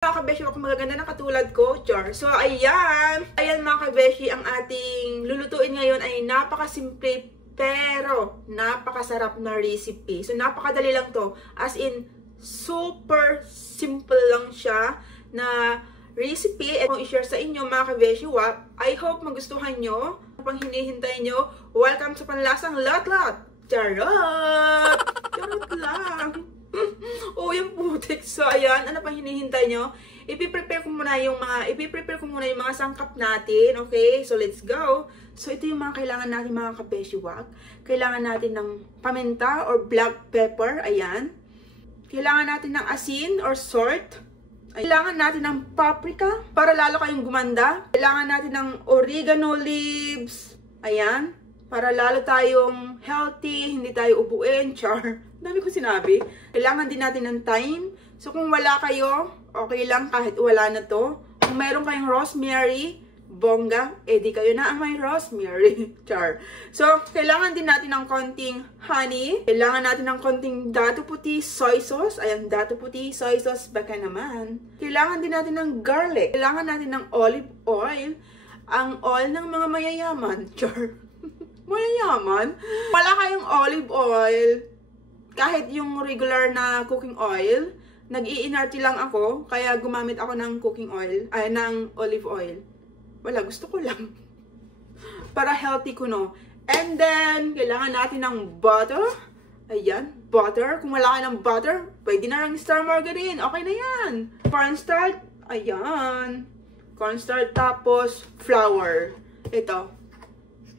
Mga kabeshi, ako magaganda na katulad ko, char. So, ayan. Ayan mga kabeshi, ang ating lulutuin ngayon ay napakasimple pero napakasarap na recipe. So, napakadali lang to. As in, super simple lang siya na recipe. At kung i-share sa inyo mga kabeshi, I hope magustuhan nyo. Pang hinihintay nyo, welcome sa Panlasang Lat-Lat. Charot! Charot lang. Oh, yung putik. So, ayan. Ano pang hinihintay nyo? Ipiprepare ko muna yung mga sangkap natin. Okay? So, let's go. So, ito yung mga kailangan natin mga kabeshiwak. Kailangan natin ng paminta or black pepper. Ayan. Kailangan natin ng asin or salt. Kailangan natin ng paprika para lalo kayong gumanda. Kailangan natin ng oregano leaves. Ayan. Para lalo tayong healthy, hindi tayo ubuin, char. Dami ko sinabi. Kailangan din natin ng thyme. So, kung wala kayo, okay lang kahit wala na to. Kung meron kayong rosemary, bongga, di kayo na ang may rosemary, char. So, kailangan din natin ng konting honey. Kailangan natin ng konting dato puti soy sauce. Ayan, dato puti soy sauce, baka naman. Kailangan din natin ng garlic. Kailangan natin ng olive oil. Ang oil ng mga mayayaman, char. Mayayaman. Wala kayong olive oil, kahit yung regular na cooking oil, nag-i-inerte lang ako, kaya gumamit ako ng cooking oil, ng olive oil. Wala, gusto ko lang. Para healthy ko, no? And then, kailangan natin ng butter. Ayan, butter. Kung wala kayo ng butter, pwede na lang star margarine. Okay na yan. Cornstarch. Ayan. Cornstarch, tapos flour. Ito.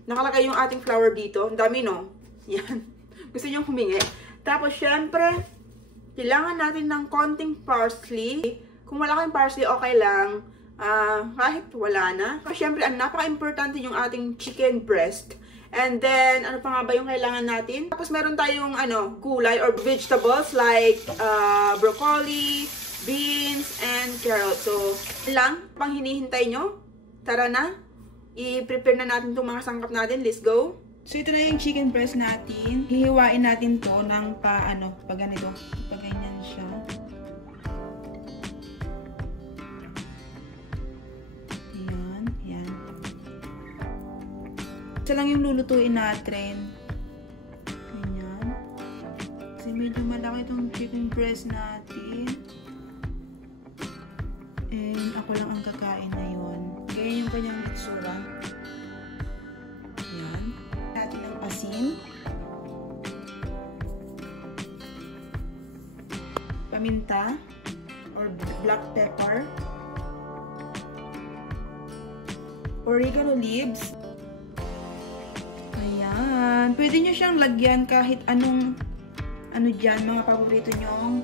Nakalagay yung ating flour dito. Ang dami, no? Yan. Gusto nyo humingi. Tapos, syempre, kailangan natin ng konting parsley. Kung wala kayong parsley, okay lang. Kahit wala na. Pero, syempre, ang napaka-importante yung ating chicken breast. And then, ano pa nga ba yung kailangan natin? Tapos, meron tayong, gulay or vegetables like broccoli, beans, and carrots. So, lang, pang hinihintay nyo. Tara na. I-prepare na natin itong mga sangkap natin. Let's go. So, ito na yung chicken breast natin. Hihiwain natin to ng pag ganito. Pag ganyan siya. Ayan. Ayan. Ito lang yung lulutuin natin. Ganyan. Kasi medyo malaki itong chicken breast natin. And ako lang ang kakain na yun. Ganyan yung kanyang itsura. Ayan. Natin ng asin. Paminta. Or black pepper. Oregano leaves. Ayan. Pwede nyo siyang lagyan kahit anong dyan, mga paborito nyong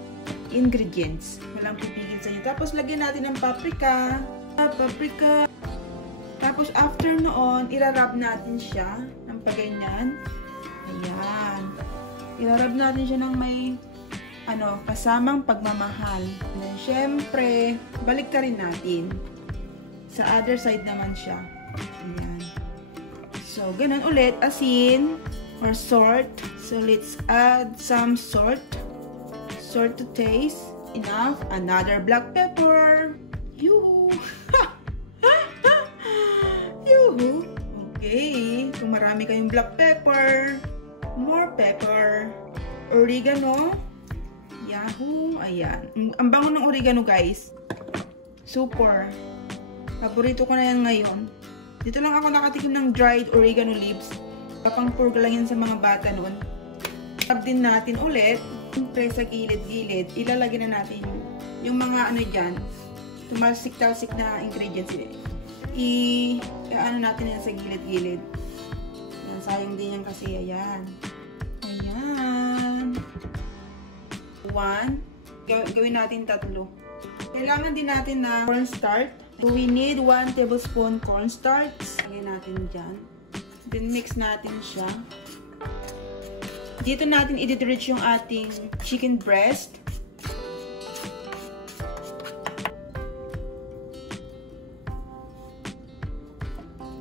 ingredients. Walang pipigil sa inyo. Tapos, lagyan natin ng paprika. Tapos, after noon, irarab natin siya ng paganyan. Ayan. Irarab natin siya ng may, kasamang pagmamahal. And then, syempre, balik ka rin natin. Sa other side naman siya. Ayan. So, ganun ulit. Asin or salt. So, let's add some salt. Salt to taste. Enough. Another black pepper. Yoo-hoo! Yoo-hoo! Okay. Kung marami kayong black pepper, more pepper. Oregano. Yahoo! Ayan. Ang bango ng oregano, guys. Super. Paborito ko na yan ngayon. Dito lang ako nakatikim ng dried oregano leaves. Papang-purga lang yan sa mga bata noon. Tap din natin ulit. Siyempre sa gilid-gilid, ilalagay na natin yung mga dyan, tumalsik-talsik na ingredients. Natin yan sa gilid-gilid. Sayang din yan kasi, ayan. Ayan. 1. Gawin natin 3. Kailangan din natin na cornstarch. So, we need 1 tablespoon cornstarch. Lagay natin dyan. Then, mix natin siya. Dito natin i-dredge yung ating chicken breast.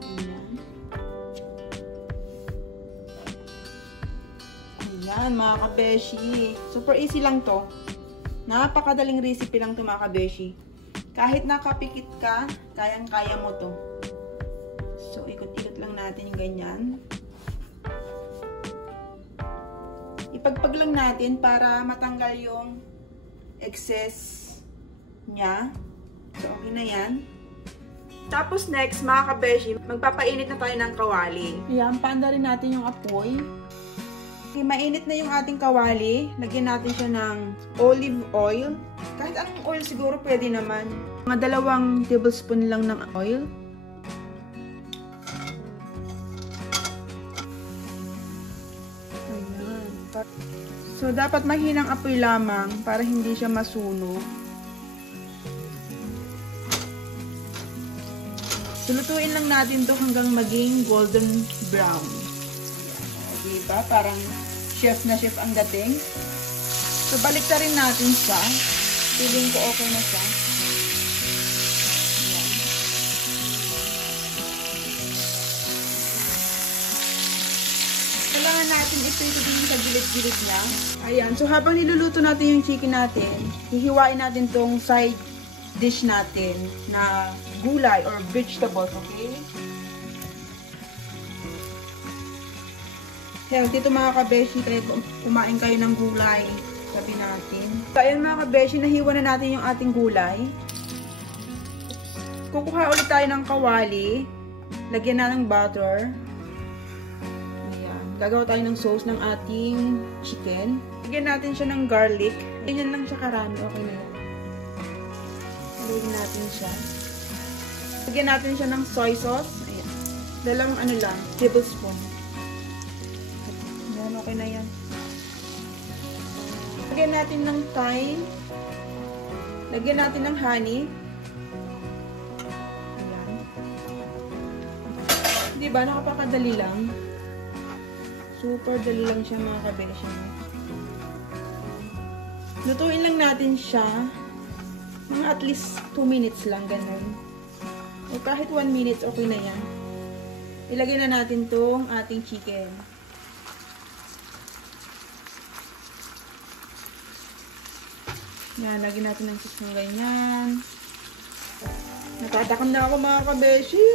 Ayan. Ayan, mga kabeshi. Super easy lang to. Napakadaling recipe lang to, mga kabeshi. Kahit nakapikit ka, kayang-kaya mo to. So, ikot-ikot lang natin yung ganyan. Ipagpag lang natin para matanggal yung excess niya. So, okay na yan. Tapos next, mga kabeshi, magpapainit na tayo ng kawali. Ayan, paanda rin natin yung apoy. Okay, mainit na yung ating kawali. Lagyan natin siya ng olive oil. Kahit anong oil siguro pwede naman. Mga 2 tablespoon lang ng oil. Ayan. So, dapat mahinang apoy lamang para hindi siya masunog. Sulutuin lang natin to hanggang maging golden brown. Diba? Parang chef na chef ang dating. So, balik na rin natin siya. Feeling ko okay na siya. Ayan. Kailangan natin ito din sa gilid-gilid niya. Ayan. So, habang niluluto natin yung chicken natin, hihiwain natin tong side dish natin na gulay or vegetables, okay? Healthy ito mga kabeshi, kaya kumain kayo ng gulay, sabi natin. So, ayan mga kabeshi, nahiwa na natin yung ating gulay. Kukuha ulit tayo ng kawali. Lagyan na ng butter. Ayan. Gagawa tayo ng sauce ng ating chicken. Lagyan natin siya ng garlic. Ganyan lang siya karami, okay na yan. Lagyan natin siya. Lagyan natin siya ng soy sauce. Ayan. 2 lang, tablespoon. Ayan, okay na yan. Lagyan natin ng thyme. Lagyan natin ng honey. Ayan. Diba, nakapakadali lang. Super dali lang siya mga kabeshi. Lutuin lang natin siya. Mga at least 2 minutes lang, ganun. O kahit 1 minute, okay na yan. Ilagay na natin tong ating chicken. Yan, lagyan natin ng sauce ng ganyan. Natatakam na ako mga kabeshi.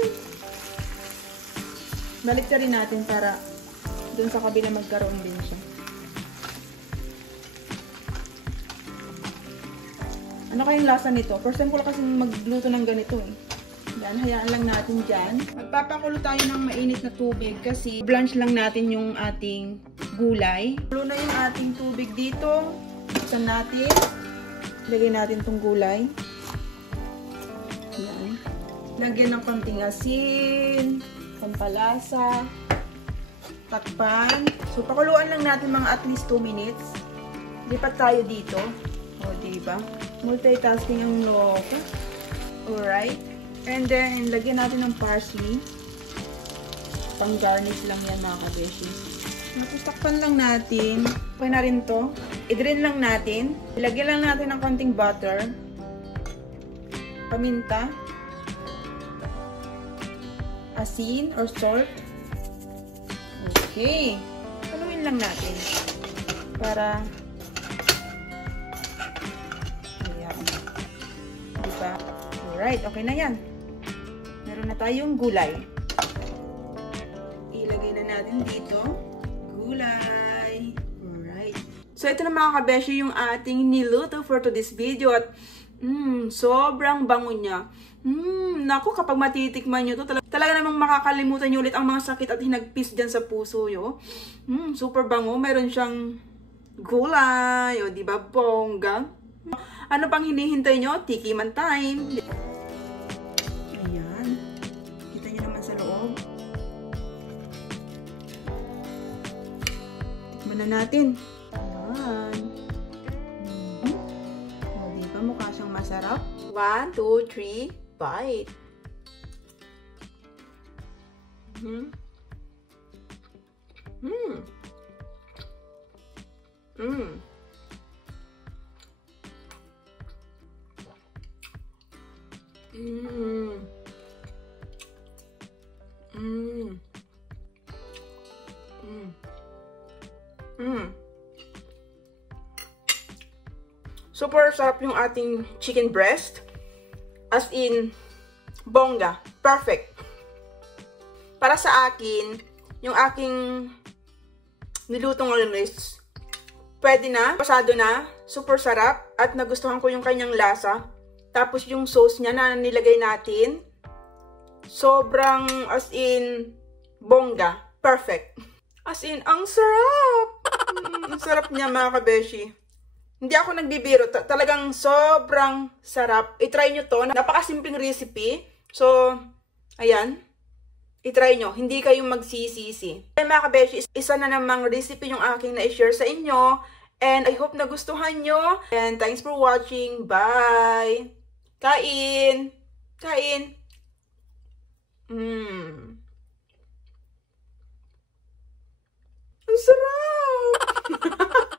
Balik na rin natin para dun sa kabila magkaroon din siya. Ano kayong lasa nito? First time ko lang kasi magluto ng ganito eh. Yan, hayaan lang natin dyan. Magpapakulo tayo ng mainit na tubig kasi blanch lang natin yung ating gulay. Kulo na yung ating tubig dito. Buksan natin. Lagyan natin tong gulay. Yan. Lagyan ng konting asin, pampalasa, takpan. So, pakuluan lang natin mga at least 2 minutes. Lipat tayo dito. O, diba? Multitasking ang loka. Alright. And then, lagyan natin ng parsley. Pang-garnish lang yan mga kabeshi. Tapos, takpan lang natin. Okay na rin to. I-drain lang natin. Ilagyan lang natin ng konting butter. Paminta. Asin or salt. Okay. Haluin lang natin. Para diba? Alright, okay na yan. Meron na tayong gulay. Ilagay na natin dito. Gulay. Alright. So, ito na mga kabeshi yung ating niluto for today's video. At, sobrang bango niya. Naku, kapag matitikman nyo to, talaga namang makakalimutan nyo ulit ang mga sakit at hinagpis dyan sa puso nyo. Super bango. Meron siyang gulay. O, diba, bongga? Ano pang hinihintay nyo? Tikiman time. Ayan. Kita nyo naman sa loob. Tikman na natin. Ayan. O, diba? Mukha siyang masarap. 1, 2, 3, bite. Super sarap yung ating chicken breast. As in, bongga. Perfect. Para sa akin, yung aking nilutong olis, pwede na, pasado na, super sarap, at nagustuhan ko yung kanyang lasa. Tapos yung sauce niya na nilagay natin, sobrang as in, bongga. Perfect. As in, ang sarap! Ang sarap niya mga kabeshi. Hindi ako nagbibiro. Talagang sobrang sarap. I-try nyo to. Napakasimpleng recipe. So, ayan. I-try nyo. Hindi kayong magsisisi. Ay mga kabeshi, isa na namang recipe yung aking na-share sa inyo. And I hope nagustuhan nyo. And thanks for watching. Bye! Kain! Kain! Ang sarap!